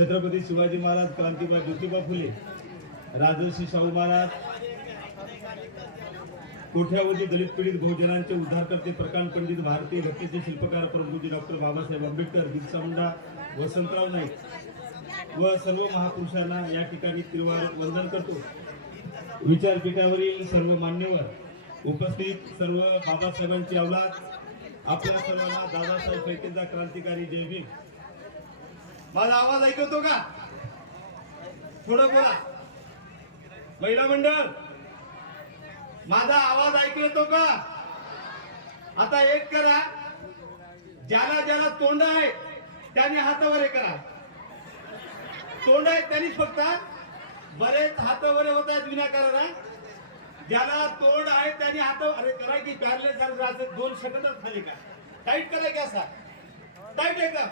छत्रपती शिवाजी महाराज क्रांतीबाई ज्योतिबा फुले राजर्षी शाहू महाराज कोठ्यावधी दलित पीडित बहुजनांचे उद्धारकर्ते प्रकांड पंडित भारतीय घटनेचे शिल्पकार प्रभूजी डॉक्टर बाबासाहेब आंबेडकर बिरसा मुंडा वसंतराव नाईक व सर्व महापुरुषांना या ठिकाणी तिरुवार वंदन करतो. विचारपीठावरील सर्व मान्यवर उपस्थित सर्व बाबासाहेबांची अवलाद. आपल्या सर्वांना दादासाहेब फैकेचा क्रांतिकारी जय भीम. माझा आवाज ऐकवतो का? थोडं बोला. महिला मंडळ माझा आवाज ऐकू येतो का? आता एक करा. ज्याला ज्याला तोंड आहे त्याने हातावर करा. तोंड आहे त्यांनीच फक्त बरेच हातावर होत आहेत विनाकारण. ज्याला तोंड आहे त्यांनी हातावर अरे करा की पॅरलेस झालं दोन सेकंदच खाली का टाईट करा की असा. टाईट आहे का?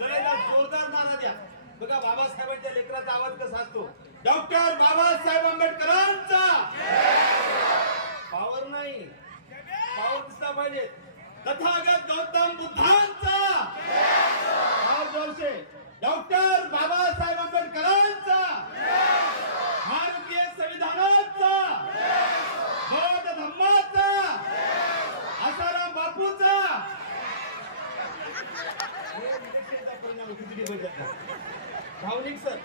एकदा जोरदार नारा द्या. बघा बाबासाहेबांच्या लेकराचा आवाज कसा असतो? डॉक्टर बाबासाहेब आंबेडकरांचा! पावर नाही. पावर दिसला पाहिजे. तथागत गौतम बुद्धांचा! डॉक्टर बाबासाहेब आंबेडकरांचा भारतीय संविधानाचा बौद्ध धम्माचा आसाराम बापूचा हे आहे, खिचडी बजावण्याचा. भावनिक सर.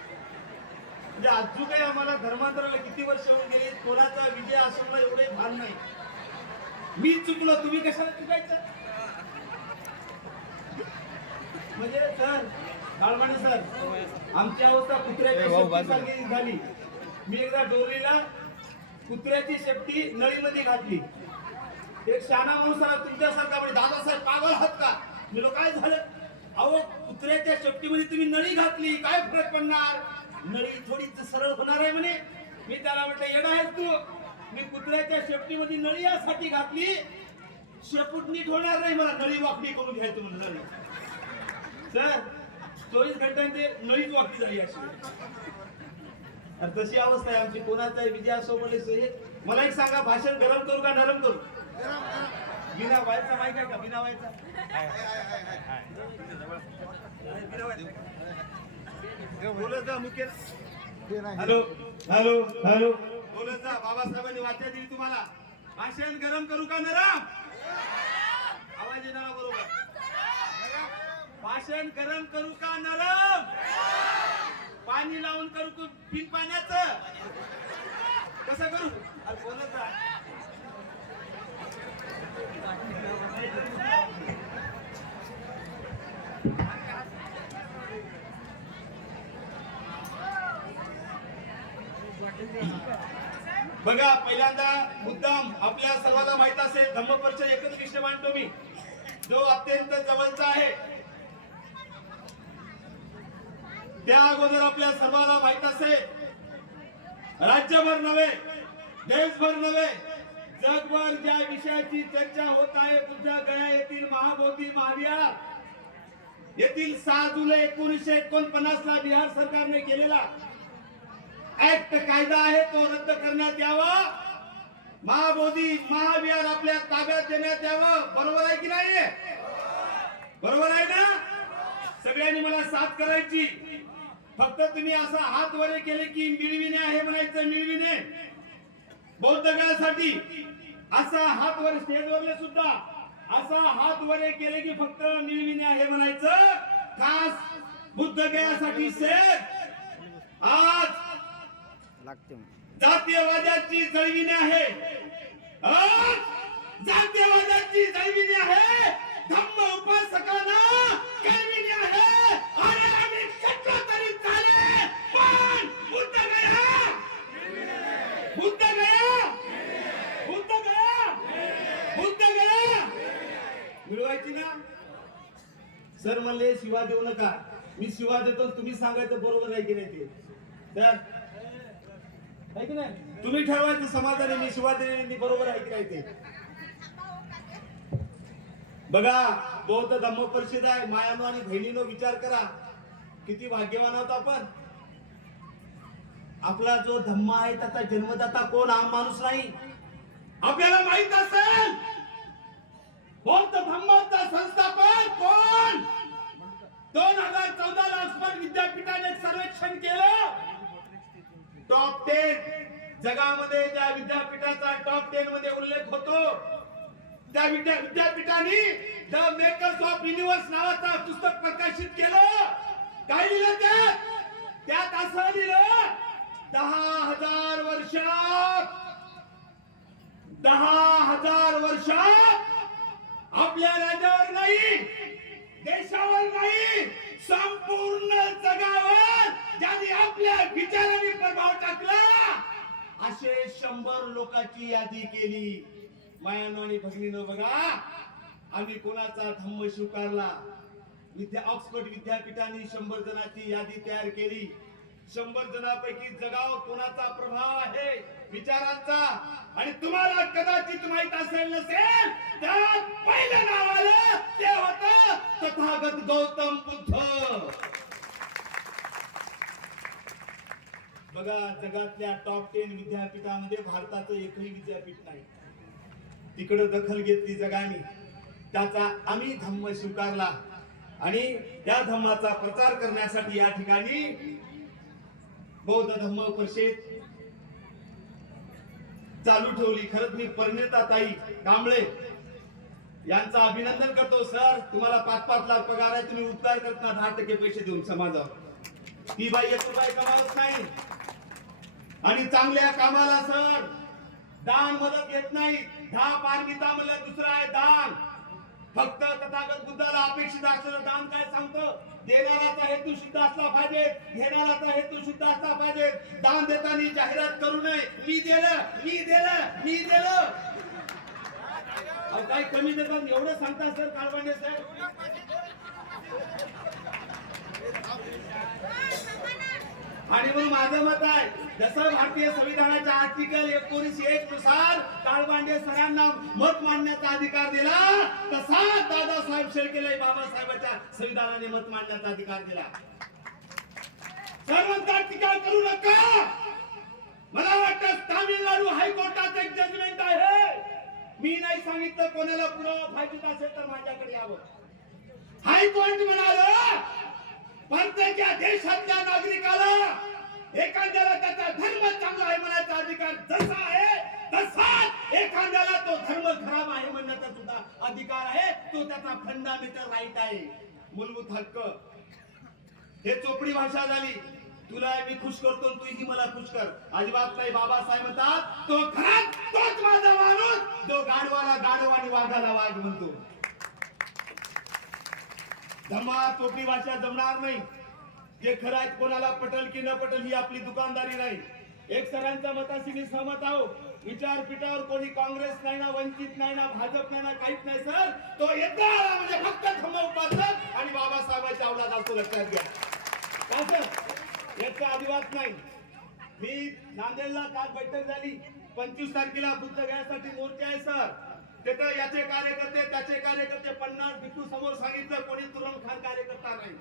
म्हणजे अजून काही आम्हाला धर्मांतराला किती वर्ष होऊन गेली कोणाचा विजय असोला एवढे भान नाही. मी चुकलो तुम्ही कशाला चुकायचं? म्हणजे सर काळमाणे सर आमची अवस्था कुत्र्याची झाली. मी एकदा डोरीला कुत्र्याची शेपटी नळीमध्ये घातली. एक शाना माणूस तुमच्यासारखा म्हणजे दादासाहेब पागल आहात का? मी काय झालं? अहो कुत्र्याच्या शेपटीमध्ये तुम्ही नळी घातली काय फरक पडणार? नळी थोडी सरळ होणार आहे म्हणे. मी त्याला म्हटलं येडा आहेस तू. मी कुत्र्याच्या शेपटीमध्ये नळी यासाठी घातली. शेपूट नीट होणार नाही मला नळी वाकडी करून घ्यायचं म्हणून नळी सर चोवीस घंट्यांचे नळीच वाकडी झाली अशी. तशी अवस्था आहे आमची. कोणाचा विजय असो बोले मला एक सांगा भाषण गरम करू का नरम करू? बिना व्हायचा माहिती आहे का? बिना व्हायचा? बोलत जा मुकेश. हॅलो. Hello hello. बोलत जा बाबासाहेबांनी वाचा दिली तुम्हाला. भाषण गरम करू का नरम? आवाज येणार बरोबर. भाषण गरम करू का नरम? पाणी लावून करू का बिन पाण्याचं? कसं करू? अरे बोलत जा. बघा पहिल्यांदा मुद्दाम आपल्या सर्वांना माहीत असेल धम्मपरिचय एकच विषय मांडतो मी जो अत्यंत जवळचा आहे. त्या अगोदर आपल्या सर्वांना माहीत असेल राज्यभर नव्हे देशभर नव्हे जगभर ज्या विषयाची चर्चा होत आहे तुझ्या गया येथील महाबोधी महाविहार येथील सहा जुलै एकोणीसशे एकोणपन्नास ला बिहार सरकारने केलेला ऍक्ट कायदा आहे तो रद्द करण्यात यावा. महाबोधी महाविहार आपल्या ताब्यात देण्यात यावं. बरोबर आहे की नाही बरोबर आहे ना? सगळ्यांनी मला साथ करायची. फक्त तुम्ही असा हात वरे केले की मिळविणे आहे म्हणायचं मिळविणे. बौद्ध गयासाठी असा हात वर स्टेजवरले सुद्धा असा हात वरे केले की फक्त मिळविणे आहे म्हणायचं खास बुद्ध गयासाठी सेफ आज लागते जातीयवादाची जळविणे आहे आज जातीयवादाची जळविणे आहे धम्म उपासकांना कळविणे आहे अरे आम्ही कटलो तरी चालेल पण बुद्ध गया बुद्ध गया बुद्ध गया बुद्ध गया मिळवायची ना सर म्हणले शिवा देऊ नका. मी शिवा देतो तुम्ही सांगायचं बरोबर आहे की नाही ते. तर की नाही? तुम्ही ठरवायचं समाधानी मी शिवा देणे बरोबर आहे की नाही ते. बघा बौद्ध धम्म परिषद आहे. मायानो आणि बहिणीनो विचार करा. किती भाग्यवान आहोत आपण. आपला जो धम्म आहे त्याचा जन्मदाता कोण? आम माणूस नाही. आपल्याला माहीत असेल. बौद्ध धम्माचा संस्थापक दोन हजार चौदा ला ऑक्सफर्ड विद्यापीठाने सर्वेक्षण केलं. टॉप टेन जगामध्ये ज्या विद्यापीठाचा टॉप टेन मध्ये उल्लेख होतो त्या विद्यापीठाने द मेकर्स ऑफ युनिव्हर्स नावाचा पुस्तक प्रकाशित केलं. काय लिहिलं त्यात त्यात असं लिहिलं दहा हजार वर्षात दहा हजार वर्षात आपल्या राज्यावर नाही देशावर नाही संपूर्ण जगावर ज्यांनी आपल्या विचाराने प्रभाव टाकला असे शंभर लोकांची यादी केली. मायानो आणि भगिनीनं बघा आम्ही कोणाचा धम्म स्वीकारला? विद्या ऑक्सफर्ड विद्यापीठाने शंभर जणांची यादी तयार केली. शंभर जणांपैकी जगावर कोणाचा प्रभाव आहे? विचारांचा. आणि तुम्हाला कदाचित माहीत असेल नसेल त्यात पहिलं नाव आलं ते होत तथागत गौतम बुद्ध. बघा जगातल्या टॉप टेन विद्यापीठामध्ये भारताचं एकही विद्यापीठ नाही. तिकडं दखल घेतली जगाने. त्याचा आम्ही धम्म स्वीकारला. आणि या धम्माचा प्रचार करण्यासाठी या ठिकाणी बौद्ध धम्म परिषद चालू ठेवली. खरंच मी परिणता ताई कांबळे यांचं अभिनंदन करतो सर. तुम्हाला पाच पाच लाख पगार आहे तुम्ही उपकार करता दहा टक्के पैसे देऊन समाजावर. ती बाई एक रुपये कमावत नाही. आणि चांगल्या कामाला सर दान मदत घेत नाही. दहा पारमिता म्हणलं दुसरं आहे दान. फक्त तथागत बुद्धाला अपेक्षित असलेलं दान काय सांगतं? देणाराचा हेतू शुद्ध असला पाहिजे घेणाराचा हेतू शुद्ध असला पाहिजे. दान देताना जाहिरात करू नये. मी दिलं मी दिलं मी दिलं. काही कमी देतात. एवढं सांगता सर काळबांडे साहेब. आणि म्हणून माझं मत आहे जसं भारतीय संविधानाच्या आर्टिकल एकोणीस एक नुसार काळबांडे सरांना मत मांडण्याचा अधिकार दिला तसा दादासाहेब शेळकेला बाबासाहेबांच्या संविधानाने मत मांडण्याचा अधिकार दिला. सर्वांचा टीका करू नका! मला वाटतं तामिळनाडू हायकोर्टात एक जजमेंट आहे. मी नाही सांगितलं कोणाला पुरावा पाहिजे असेल तर माझ्याकडे यावं. हायकोर्ट म्हणाल परदेच्या देशातल्या नागरिकाला एखाद्याला त्याचा धर्म चांगला आहे म्हणायचा अधिकार जसा आहे तसाच एखाद्याला तो धर्म खराब आहे म्हणण्याचा सुद्धा अधिकार आहे. तो त्याचा फंडामेंटल राईट आहे. मूलभूत हक्क. हे चोपडी भाषा झाली. तुला मी खुश करतो तुझी मला खुश कर. अजिबात नाही बाबासाहेब म्हणतात तो खरा तोच माझा माणूस जो गाडवाला गाडव आणि वाघाला वाघ म्हणतो. धमा चोपडी भाषा जमणार नाही. जे खरं आहे कोणाला पटल की न पटल ही आपली दुकानदारी नाही. एक सरांच्या मताशी मी सहमत आहो विचारपीठावर कोणी काँग्रेस नाही ना वंचित नाही ना भाजप नाही ना काहीच नाही सर. तो एकदा म्हणजे फक्त धम्म उपासक आणि बाबासाहेबांच्या अवलाद असतो लक्षात घ्या. का सर? याचा अजिबात नाही. मी नांदेडला काल बैठक झाली. पंचवीस तारखेला बुद्ध घ्यायसाठी मोर्चा आहे सर. तिथं याचे कार्यकर्ते त्याचे कार्यकर्ते पन्नास भिक्खू समोर सांगितलं कोणी तुरंत खान कार्यकर्ता नाही.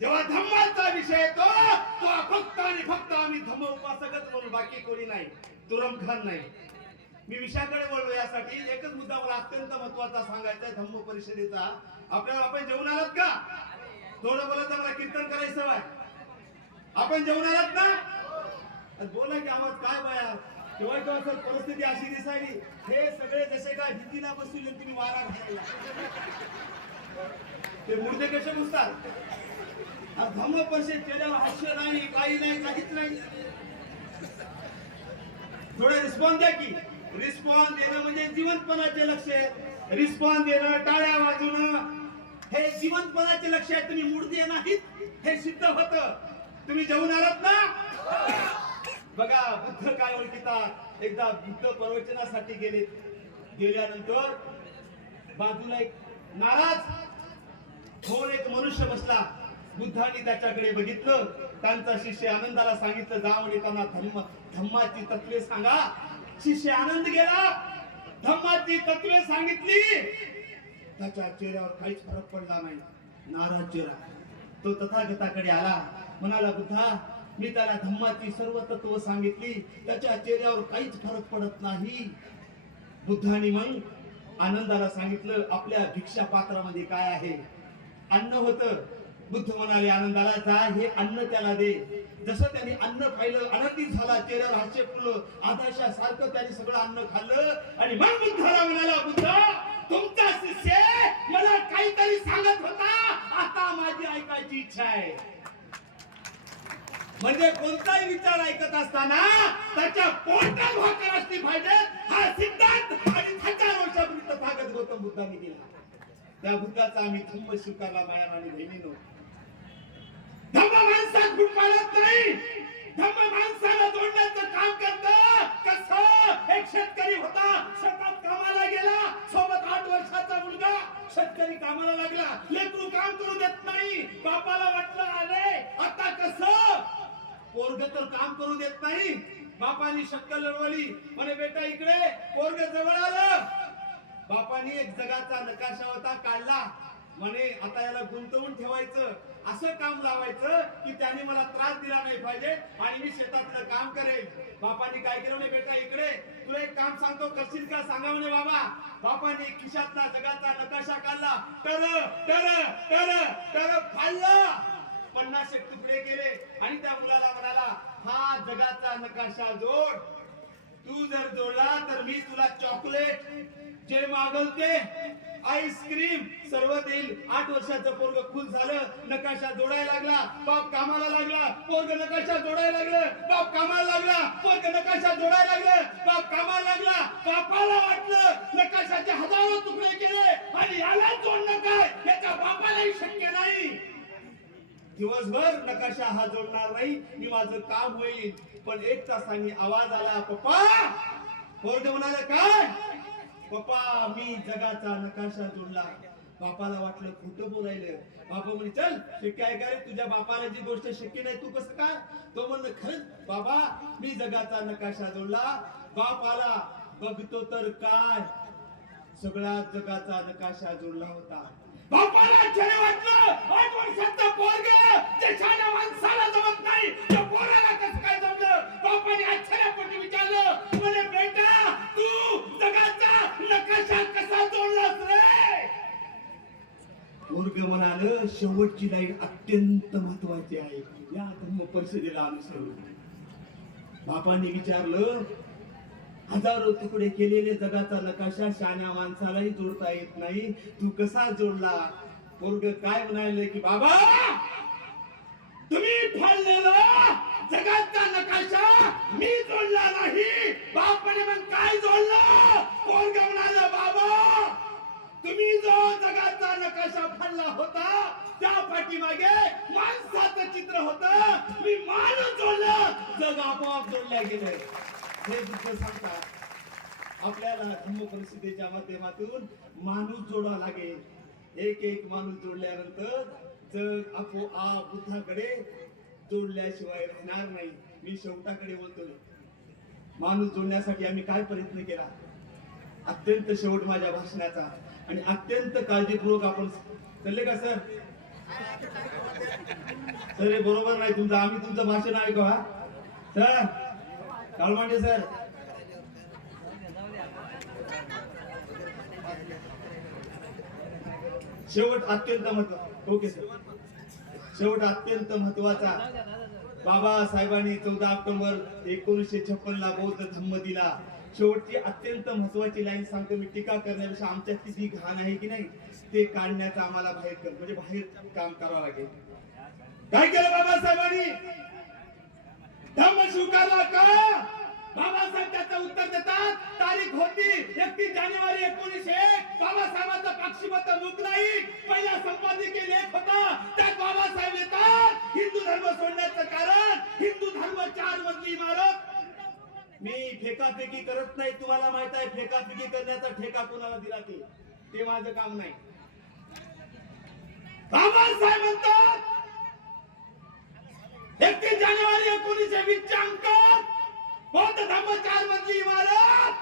जेव्हा धम्माचा विषय येतो तो फक्त आणि फक्त आम्ही धम्म उपासकच म्हणून बाकी कोणी नाही. तुरम खान नाही. मी विषयाकडे वळलो यासाठी. एकच मुद्दा मला अत्यंत महत्त्वाचा सांगायचा आहे धम्म परिषदेचा. आपल्याला आपण जेवण आलात का? थोडं बोलत मला कीर्तन करायचं सवय आपण जेवण आलात ना? बोला की आवाज काय बाया? तेव्हा तेव्हा सर परिस्थिती अशी दिसायली हे सगळे जसे काय भीतीला बसले तुम्ही वारा घालायला ते मुर्दे कसे बसतात धम्म परिषद केल्यावर हास्य नाही काही नाही काहीच नाही. थोडे रिस्पॉन्स द्या की. रिस्पॉन्स देणं म्हणजे जिवंतपणाचे लक्ष आहे. रिस्पॉन्स देणं टाळ्या वाजवणं. हे जिवंतपणाचे लक्ष आहे. तुम्ही मुर्दे नाहीत हे सिद्ध होत. तुम्ही जेवून आलात ना? बघा बुद्ध काय ओळखितात? एकदा बुद्ध प्रवचनासाठी गेले. गेल्यानंतर बाजूला एक नाराज थोर एक मनुष्य बसला. बुद्धाने त्याच्याकडे बघितलं. त्यांचा शिष्य आनंदाला सांगितलं जाऊन येताना धम्म धम्माची तत्वे सांगा. शिष्य आनंद गेला. धम्माची तत्वे सांगितली. त्याच्या चेहऱ्यावर काहीच फरक पडला नाही. नाराज चेहरा. तो तथागताकडे आला. म्हणाला बुद्धा मी त्याला धम्माची सर्व तत्व सांगितली. त्याच्या चेहऱ्यावर काहीच फरक पडत नाही. बुद्धाने मग आनंदाला सांगितलं आपल्या भिक्षा पात्रामध्ये काय आहे? अन्न होतं. बुद्ध म्हणाले आनंदाला जा हे अन्न त्याला दे. जसं त्याने अन्न पाहिलं आनंदित झाला चेहऱ्यावर हास्य फुलं आदाशा सारखं त्याने सगळं अन्न खाल्लं. आणि मग बुद्धाला म्हणाला बुद्ध तुमचा शिष्य मला काहीतरी सांगत होता. आता माझी ऐकायची इच्छा आहे. म्हणजे कोणताही विचार ऐकत असताना त्याच्या पोटात भाकर असली पाहिजे हा सिद्धांत आणि हजार वर्षापूर्वी तथागत गौतम बुद्धांनी दिला. त्या बुद्धाचा आम्ही धम्म स्वीकारला माया आणि बहिणीनो. धम्म माणसात गुण पाळत नाही. धम्म माणसाला जोडण्याचं काम करत. कस? एक शेतकरी होता शेतात कामाला गेला सोबत आठ वर्षाचा मुलगा शेतकरी कामाला लागला. लेकरू काम करू देत नाही. बाप वाटलं आले आता कसं पोरग तर काम करू देत नाही. बापानी शक्कल लढवली म्हणे बेटा इकडे. पोरग जवळ आलं. बापानी एक जगाचा नकाशा होता काढला. म्हणे आता याला गुंतवून ठेवायचं. असं काम लावायचं की त्याने मला त्रास दिला नाही पाहिजे आणि मी शेतातलं काम करेल. बापाने काय केलं म्हणे बेटा इकडे. तुला एक काम सांगतो. करशील का? सांगा म्हणे बाबा. बापाने खिशातला जगाचा नकाशा काढला. टर टर टर टर फाडला. पन्नास एक तुकडे केले आणि त्या मुलाला म्हणाला हा जगाचा नकाशा जोड. तू जर जोडला तर मी तुला चॉकलेट जे मागल ते आईस्क्रीम सर्व देईल आठ वर्षाचं पोरग खुल झालं नकाशा जोडायला लागला बाप कामाला लागला पोरग नकाशा जोडायला लागलं बाप कामाला लागला पोरग नकाशा जोडायला लागलं बाप कामाला लागला बापाला वाटलं नकाशाचे हजारो तुकडे केले आणि याला जोडणं काय याच्या बापालाही शक्य नाही. दिवसभर नकाशा हा जोडणार नाही मी माझं काम होईल. पण एक तासाने आवाज आला पप्पा कोर्ट म्हणाले काय? पप्पा मी जगाचा नकाशा जोडला. बापाला वाटलं खोटं बोलायलं. बापा म्हणे चल शक्य आहे का रे? तुझ्या बापाला जी गोष्ट शक्य नाही तू कसं काय तो म्हणलं खरंच बाबा मी जगाचा नकाशा जोडला. बापाला बघतो तर काय? सगळा जगाचा नकाशा जोडला होता. बापाला आश्चर्य वाटलं. आठ वर्षाचा पोरग जे शाळा माणसाला जमत नाही त्या पोराला कसं काय जमलं? बापाने आश्चर्यापोटी विचारलं. म्हणे बेटा तू जगाचा नकाशा कसा जोडलास रे? पोरग म्हणाल शेवटची लाईन अत्यंत महत्वाची आहे. या धर्म परिषदेला अनुसरून. बापाने विचारलं हजारो तुकडे केलेले जगाचा नकाशा शान्या माणसालाही जोडता येत नाही. तू कसा जोडला? पोरग काय म्हणाले की बाबा तुम्ही फाडलेला जगाचा नकाशा मी जोडला नाही. बापाने पण काय जोडलं? पोरग म्हणाला बाबा तुम्ही जो जगाचा नकाशा फाडला होता त्या पाठीमागे माणसाचं चित्र होत. मी मान जोडलं. जग आपोआप जोडल्या गेलंय. हे दुःख सांगतात आपल्याला धम्म परिस्थितीच्या माध्यमातून माणूस जोडावा लागेल. एक एक माणूस जोडल्यानंतर जग आपोआप बुद्धाकडे जोडल्याशिवाय राहणार नाही. मी शेवटाकडे बोलतोय. माणूस जोडण्यासाठी आम्ही काय प्रयत्न केला? अत्यंत शेवट माझ्या भाषणाचा आणि अत्यंत काळजीपूर्वक आपण चालले का सर? सर हे बरोबर नाही तुमचं. आम्ही तुमचं भाषण ऐकू हा? Sir Kalmande sir. शेवट अत्यंत महत्त्व ओके सर. शेवट अत्यंत महत्त्वाचा. बाबासाहेबांनी चौदा ऑक्टोबर एकोणीसशे छप्पन ला बौद्ध धम्म दिला. शेवटची अत्यंत महत्वाची लाईन सांगतो मी. टीका करण्यापेक्षा आमच्या किती घाण आहे की नाही ते काढण्याचं आम्हाला बाहेर कर म्हणजे बाहेर काम करावं लागेल. काय केलं बाबासाहेबांनी? धम्म स्वीकारला का? बाबासाहेब त्याचं उत्तर देतात. तारीख होती एकतीस जानेवारी एकोणीसशे बाबासाहेबांचा पक्षीमत मुख नाही. पहिला संपादकीय लेख होता. त्यात बाबासाहेब येतात. हिंदू धर्म सोडण्याचं कारण हिंदू धर्म चार मधली इमारत. मी फेकाफेकी करत नाही तुम्हाला माहीत आहे. फेकाफेकी करण्याचा ठेका कोणाला दिला ते माझं काम नाही. बाबासाहेब म्हणतात एकतीस जानेवारी एकोणीसशे वीसच्या अंकात बौद्ध धर्म चार मजली इमारत.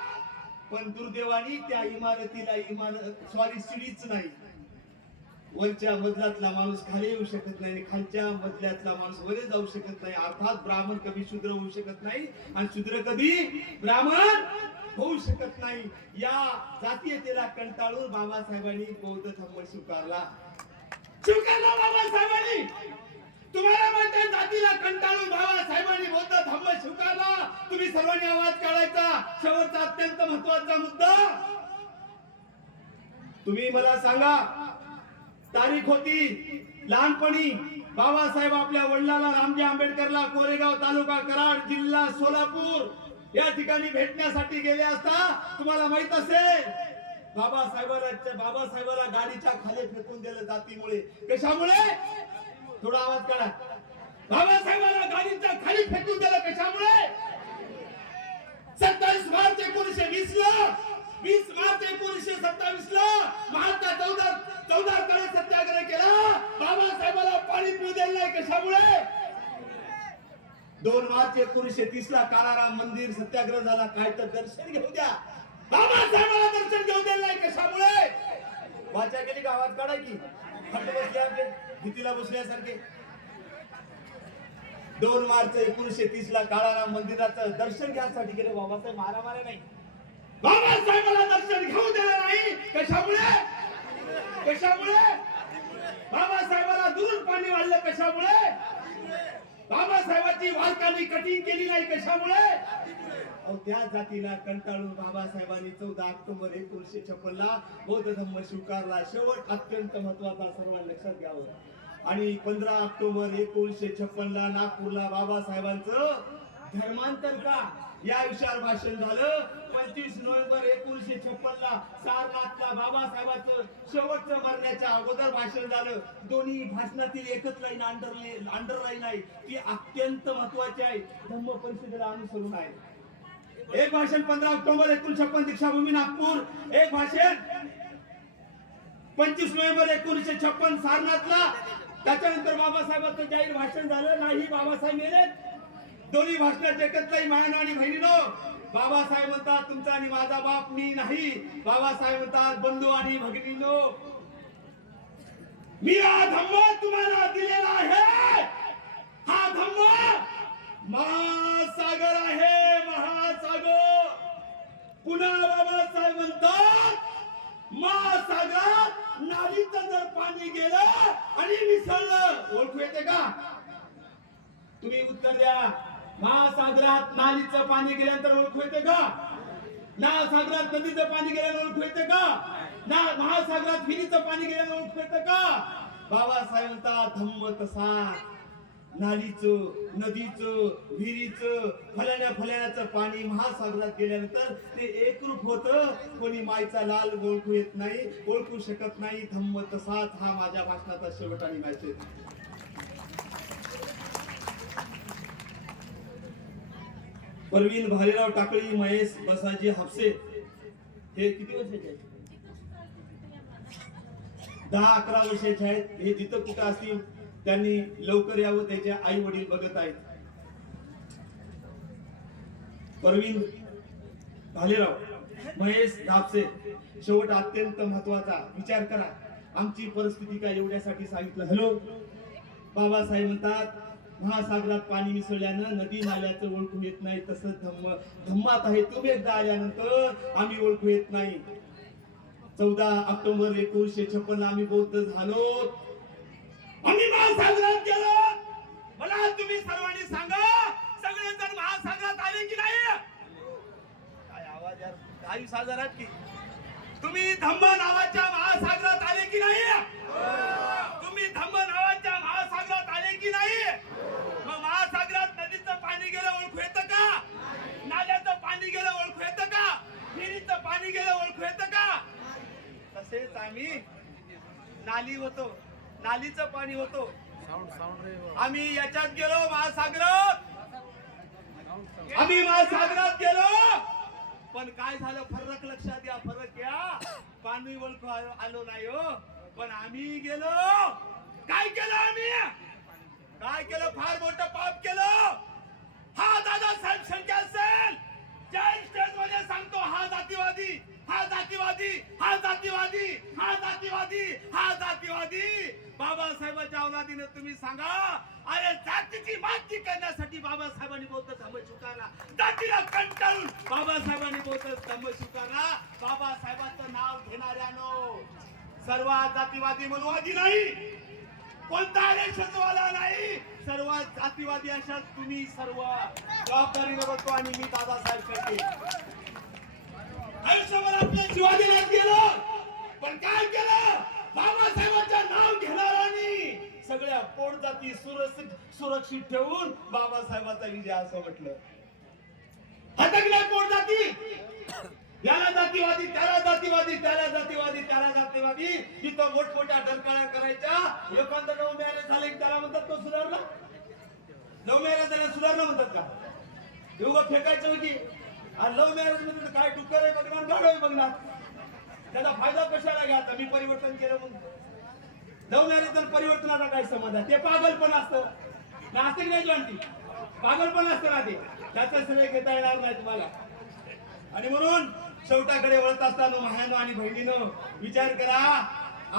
पण दुर्दैवानी त्या इमारतीला इमारत सॉरी सिडीच नाही. वरच्या मजल्यातला माणूस खाली येऊ शकत नाही खालच्या मजल्यातला माणूस वर जाऊ शकत नाही. अर्थात ब्राह्मण कधी शूद्र होऊ शकत नाही आणि शूद्र कधी ब्राह्मण होऊ शकत नाही. या जातीयतेला कंटाळून बाबासाहेबांनी बौद्ध धर्म स्वीकारला. स्वीकारला बाबासाहेबांनी. तुम्हाला म्हणते जातीला कंटाळून बाबासाहेबांनी बौद्ध धम्म स्वीकारला. तुम्ही सर्वांनी आवाज काढायचा. शेवटचा अत्यंत महत्त्वाचा मुद्दा. तुम्ही मला सांगा तारीख होती लहानपणी बाबासाहेब आपल्या वडिलाला रामजी आंबेडकरला कोरेगाव तालुका कराड जिल्हा सोलापूर या ठिकाणी भेटण्यासाठी गेले असता तुम्हाला माहीत असेल बाबासाहेबांच्या बाबासाहेबाला गाडीच्या खाली फेकून दिलं जातीमुळे. कशामुळे? थोडा आवाज काढा. बाबासाहेबाला गाडीच्या खाली फेकून दिलं कशामुळे? सत्तावीस मार्च एकोणीशे वीस ला वीस मार्च एकोणीशे सत्तावीस ला महात्मा चौदा चौदा कडे सत्याग्रह केला. बाबासाहेबाला पाणी पिऊ दिलं नाही कशामुळे? दोन मार्च एकोणीशे तीस ला काळाराम मंदिर सत्याग्रह झाला. काय तर दर्शन घेऊ द्या. बाबासाहेबाला दर्शन घेऊ दिलं नाही कशामुळे? वाचा गेली का? आवाज काढा की. बसले आपले. भीतीला बसल्यासारखे. दोन मार्च एकोणीशे तीस ला काळाराम मंदिराचं दर्शन घ्यासाठी गेले. बाबासाहेब मारा मारा नाही. बाबासाहेबाला दर्शन घेऊ दिलं नाही. कशामुळे? कशामुळे? बाबासाहेबाला दुरून पाणी वाढलं कशामुळे? बाबासाहेबांची वालकांनी कटिंग केली नाही कशामुळे? अहो, त्या जातीला कंटाळून बाबासाहेबांनी चौदा ऑक्टोबर एकोणीशे छप्पन ला बौद्ध धम्म स्वीकारला. शेवट अत्यंत महत्त्वाचा सर्वांना लक्षात घ्यावं. आणि पंधरा ऑक्टोबर एकोणीशे छप्पन ला नागपूरला बाबासाहेबांचं धर्मांतर का? या विषयावर भाषण झालं. पंचवीस नोव्हेंबर एकोणीशे छप्पन ला सारनाथला बाबासाहेबांचं शेवटचं मरण्याच्या अगोदर भाषण झालं. दोन्ही भाषणातील एकच लाईन अंडरलाईन अंडरलाईन आहे. ती अत्यंत महत्वाची आहे. धम्म परिषदेला अनुसरून आहे. एक भाषण पंधरा ऑक्टोबर एकोणीशे छप्पन दीक्षाभूमी नागपूर. एक भाषण पंचवीस नोव्हेंबर एकोणीशे छप्पन सारनाथला त्याच्यानंतर बाबासाहेबांचं जाहीर भाषण झालं नाही बाबासाहेब मेले दोन्ही भाषणात एकत्रही मायन आणि बहिणीनो. बाबासाहेब म्हणतात तुमचा आणि माझा बाप मी नाही. बाबासाहेब म्हणतात बंधू आणि भगिनीनो मी हा धम्म तुम्हाला दिलेला आहे. हा धम्म महासागर आहे महासागर पुन्हा बाबासाहेब म्हणतात महासागरात नालीचं जर पाणी गेलं आणि मिसळलं ओळखू येते का? तुम्ही उत्तर द्या. महासागरात नालीचं पाणी गेल्यानंतर ओळखू येते का? महासागरात नदीचं पाणी गेल्यानं ओळखू येते का? ना महासागरात विहिरीचं पाणी गेल्यानं ओळखू येतं का? बाबासाहेब म्हणतात धम्म तसा. नालीचं नदीचं विहिरीचं फल्याण्या फल्याण्याचं पाणी महासागरात गेल्यानंतर ते एकरूप होत. कोणी मायचा लाल ओळखू येत नाही ओळखू शकत नाही. धम्म तसाच हा माझ्या भाषणाचा शेवट आणि मॅसेज परवीन भालेराव टाकळी महेश बसाजी हापसे. हे किती वर्षाचे आहेत? दहा अकरा वर्षाचे आहेत. हे जिथं कुठं असतील त्यांनी लवकर यावं त्याचे आई वडील बघत आहेत. परवीन भालेराव महेश धापसे शेवट अत्यंत महत्त्वाचा. विचार करा आमची परिस्थिती काय एवढ्यासाठी सांगितलं? हॅलो? बाबासाहेब म्हणतात महासागरात पाणी मिसळल्यानं नदी नाल्याचं ओळखू येत नाही तसं धम्म धम्मात आहे तुम्ही एकदा आल्यानंतर आम्ही ओळखू येत नाही. चौदा ऑक्टोबर एकोणीसशे छप्पन आम्ही बौद्ध झालो. आम्ही महासागरात गेलो. मला तुम्ही सर्वांनी सांगा सगळे जण महासागरात आले की नाही? काय आवाज यार? काही साजारात की? तुम्ही धम्म नावाच्या महासागरात आले की नाही? तुम्ही धम्म नावाच्या महासागरात आले की नाही? मग महासागरात नदीचं पाणी गेलं ओळखू येतं का? नाल्याचं पाणी गेलं ओळखू येतं का? विहिरीचं पाणी गेलं ओळखू येतं का? तसेच आम्ही नाली होतो. नालीचं पाणी होतो. आम्ही याच्यात गेलो महासागरात. आम्ही महासागरात गेलो. पण काय झालं? फरक लक्षात या फरक या. पाणी ओळखू आलो नाही हो. पण आम्ही गेलो. काय केलं आम्ही? काय केलं? फार मोठं पाप केलं. हा दादा साहेब शंका असेल. जय स्टेजमध्ये सांगतो हा जातीवादी. हा जातीवादी हा जातीवादी हा जातीवादी हा जातीवादी. बाबासाहेबांच्या अवलादीने तुम्ही सांगा अरे जातीची माती करण्यासाठी बाबासाहेबांनी बौद्ध धर्म स्वीकारला. जातीला कंटाळून बाबासाहेबांनी बौद्ध धम्म स्वीकारला. बाबासाहेबांचं नाव घेणाऱ्यानो सर्व जातीवादी मनुवादी नाही कोणता देशवाला नाही सर्व जातीवादी अशा तुम्ही सर्व जबाबदारीने बघतो आणि मी दादासाहेब करते. आयुष्यभर आपल्या जीवादिनात केलं पण काय केलं? बाबासाहेबांच्या नाव घेणाऱ्यांनी सगळ्या पोट जाती सुरक्षित सुरक्षित ठेवून बाबासाहेबांचा विजय असं म्हटलं. हटकल्या पोट जाती याला जातीवादी त्याला जातीवादी त्याला जातीवादी त्याला जातीवादी. इथं मोठमोठ्या ढरकाळ्या करायच्या. एखादं नऊ मॅरेज झाले त्याला म्हणतात तो सुधारला? नऊ मॅरेज झाला सुधारला म्हणतात का? एवढं फेकायचं होती आणि लव्ह मॅरेजमध्ये काय डुक्कर आहे बघणार गाड आहे बघणार. त्याचा फायदा कशाला घ्यायचा? मी परिवर्तन केलं म्हणून. लव्ह मॅरेज तर परिवर्तनाचा काय समज आहे? ते पागल पण असतं. नास्तिक नाही जॉन्टी पागल पण असतं ना ते. त्याचा श्रेय घेता येणार नाही तुम्हाला. आणि म्हणून शेवटाकडे वळत असताना महानो आणि बहिणीनं विचार करा.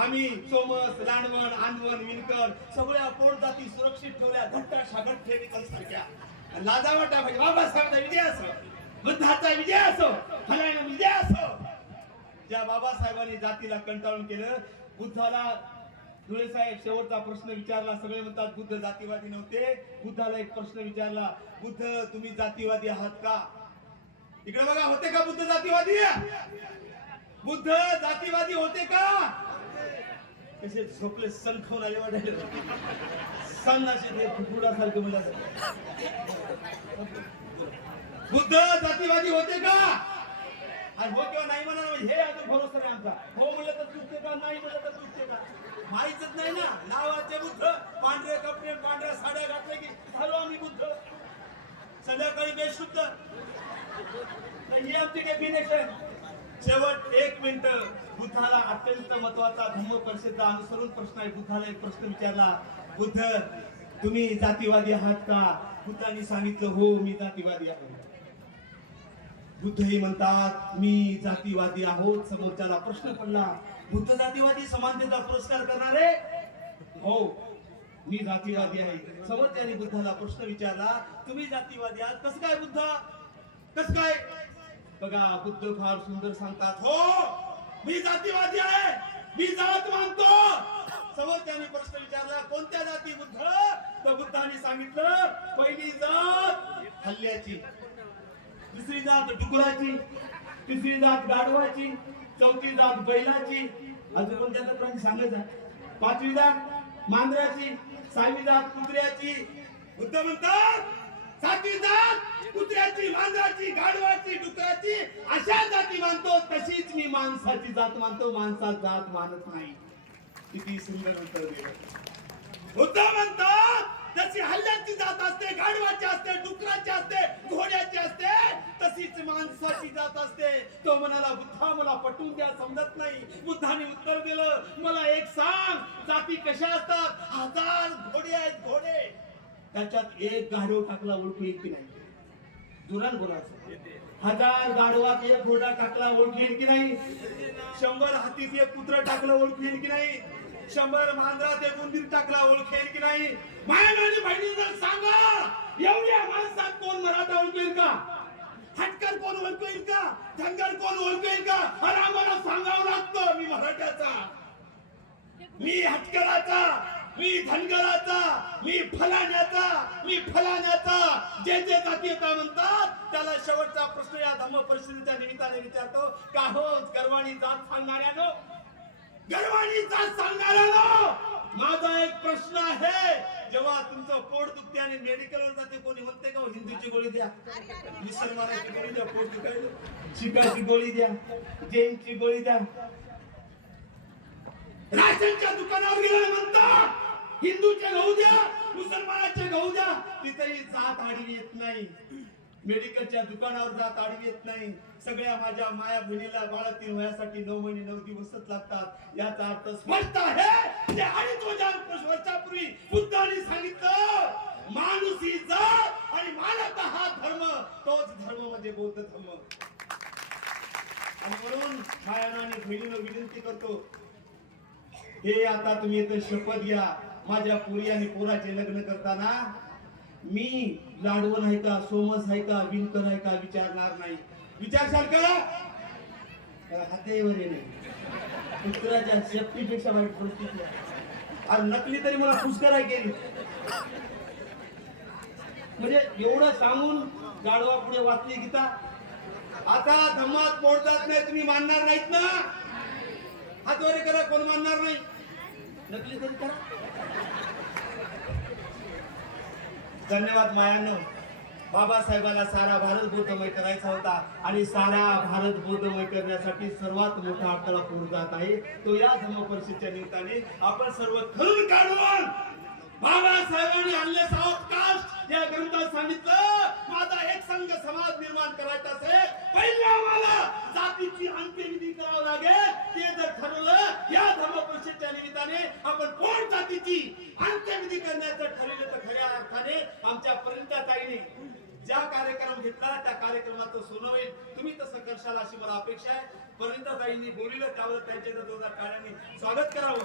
आम्ही सोमस लांडवण आंदवण विणकर सगळ्या पोट जाती सुरक्षित ठेवल्या. घट्ट शागट ठेवी सारख्या आणि लाजा वाटा म्हणजे बाबासाहेब विजय बुद्धाचा विजय असो फलाना विजय असो. ज्या बाबासाहेबांनी जातीला कंटाळून केलं बुद्धाला धुळे साहेब शेवटचा प्रश्न विचारला सगळे म्हणतात बुद्ध जातीवादी नव्हते. बुद्धाला एक प्रश्न विचारला बुद्ध तुम्ही जातीवादी आहात का? इकडे बघा होते का बुद्ध जातीवादी? बुद्ध जातीवादी होते का? कसे झोपले सण खाऊन आले वाटायले. सण असे ते फुफुडासारखे बुद्ध जातीवादी होते का? आणि हो किंवा नाही म्हणा म्हणजे हे अजून भरोसा नाही आमचा. हो म्हणलं तर चुकते का नाही म्हणलं तर चुकते का? माहीतच नाही ना. नावाचे बुद्ध पांढरे कपडे पांढऱ्या साड्या घातल्या की झालो आम्ही बुद्ध. संध्याकाळी बेशुद्ध. ही आमची डेफिनेशन शेवट एक मिनिट. बुद्धाला अत्यंत महत्त्वाचा धम्म परिषदेचा अनुसरून प्रश्न आहे. बुद्धाला एक प्रश्न विचारला. बुद्ध तुम्ही जातीवादी आहात का? बुद्धांनी सांगितलं हो मी जातीवादी आहे. बुद्धही म्हणतात मी जातीवादी आहोत. समोरच्याला प्रश्न पडला बुद्ध जातीवादी समानतेचा पुरस्कार करणारे? हो मी जातीवादी आहे. समोरच्याने बुद्धाला प्रश्न विचारला तुम्ही जातीवादी आहात? कस काय बुद्ध? कस काय? बघा बुद्ध फार सुंदर सांगतात. हो मी जातीवादी आहे मी जात मानतो. समोरच्याने प्रश्न विचारला कोणत्या जाती बुद्ध? तर बुद्धाने सांगितलं पहिली जात हल्ल्याची. दुसरी जात डुकराची तिसरी जात गाढवाची चौथी जात बैलाची. अजून कोणत्या तत्वांनी सांगायचं पाचवी जात मांजराची सहावी जात कुत्र्याची. बुद्ध म्हणतात सातवी जात कुत्र्याची मांजराची गाढवाची डुकराची. अशा जाती मानतो तशीच मी माणसाची जात मानतो. माणसात जात मानत नाही. किती सुंदर उत्तर दिलं. बुद्ध म्हणतात जशी हल्ल्याची जात असते गाढवाची असते डुकराची असते घोड्याची असते तशीच माणसाची जात असते. तो म्हणाला बुद्धा मला पटवून द्या समजत नाही. बुद्धाने उत्तर दिलं मला एक सांग जाती कशा असतात? हजार घोडे आहेत घोडे. त्याच्यात एक गाढव टाकला ओळखू येईल की नाही? दुरान बोलायचं हजार गाढवात एक घोडा टाकला ओळखू येईल की नाही? शंभर हातीत एक कुत्र टाकलं ओळखू येईल की नाही? शंभर मांजरा ते उंदीर टाकला ओळखेल की नाही? मायागाडी बहिणी जर सांगा एवढ्या माणसात कोण मराठा ओळखेल का? हटकर कोण ओळखेल का? धनगर कोण ओळखेल का? अरे आम्हाला सांगावं लागतं मी मराठ्याचा. मी हटकराचा मी धनगराचा मी फलाण्याचा मी फलाण्याचा. जे जे जातीयता म्हणतात त्याला शेवटचा प्रश्न या धम्म परिषदेच्या निमित्ताने विचारतो. का हो गर्वाणी जात सांगणाऱ्यानो? गर्वाणी सांगायला सांगणाऱ्यानो माझा एक प्रश्न आहे. जेव्हा तुमचं पोट दुखते आणि मेडिकलवर जाते कोणी म्हणते का हिंदूची गोळी द्या. मुसलमानाची गोळी द्या पोट दुखायला चिकाची गोळी द्या. जैनची गोळी द्या. राशनच्या दुकानावर गेला म्हणता हिंदूचे गहू द्या मुसलमानाचे गहू द्या. तिथेही जात आडवी येत नाही. मेडिकलच्या दुकानावर जात आडवी येत नाही. सगळ्या माझ्या माया बहिणीला बाळातील वयासाठी नऊ महिने नऊ दिवसच लागतात. याचा अर्थ स्पष्ट आहे. जे अडीच हजार वर्षापूर्वी बुद्धाने सांगितलं माणूस ही जात आणि मानवता हा धर्म. तोच धर्म म्हणजे बौद्ध धर्म. आणि म्हणून मायानं आणि बहिणीनं विनंती करतो हे आता तुम्ही इथं शपथ घ्या. माझ्या पुरी आणि पोराचे लग्न करताना मी लाडवण आहे का सोमस आहे का विणकर आहे का विचारणार नाही. विचारशाल का हातेवर येणे कुत्राच्या शेपटीपेक्षा वाईट परिस्थिती नकली तरी मला पुष्कराय केली. म्हणजे एवढं सांगून गाडवा पुढे वाचली गीता. आता धम्मात पोडतात नाही तुम्ही मानणार नाहीत ना? हातवारे करा कोण मानणार नाही? नकली तरी करा. धन्यवाद मायानो. बाबासाहेबाला सारा भारत बोधमय करायचा होता आणि सारा भारत बौद्धमय करण्यासाठी सर्वात मोठा आपल्याला पुढे जात आहे. तो या धर्म परिषदेच्या निमित्ताने आपण सर्व खरून काढून बाबासाहेबांनी आणले साऊथ कास्ट या ग्रंथात सांगितलं माझा एक संघ समाज निर्माण करायचा असेल पहिले आम्हाला जातीची अंत्यविधी करावं लागेल. ते जर ठरवलं या धर्म परिषदेच्या निमित्ताने आपण कोण जातीची अंत्यविधी करण्याचं ठरवलं तर खऱ्या अर्थाने आमच्या परिणताईने ज्या कार्यक्रम घेतला त्या कार्यक्रमाचं सोनं होईल. तुम्ही तसं करशाल अशी मला अपेक्षा आहे. परिणताईंनी बोलिलं त्यावर त्यांच्या कार्याने स्वागत करावं.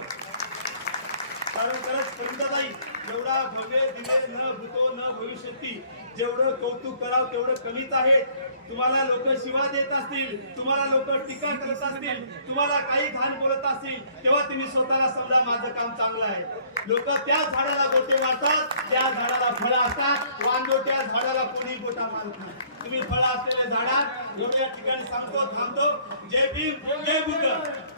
कारण खरंच परिणताई एवढा भव्य दिले न भूतो न भविष्यती जेवढं कौतुक करावं तेवढं कमीच आहे. तुम्हाला लोक शिवा देत असतील तुम्हाला लोक टीका करत असतील तुम्हाला काही घाण बोलत असतील तेव्हा तुम्ही स्वतःला समजा माझं काम चांगलं आहे. लोक त्या झाडाला गोटे मारतात त्या झाडाला फळं असतात वांदोट्या झाडाला कोणी गोटा मारत नाही. तुम्ही फळं असलेल्या झाडात ठिकाणी सांगतो थांबतो जय भीम जय बुद्ध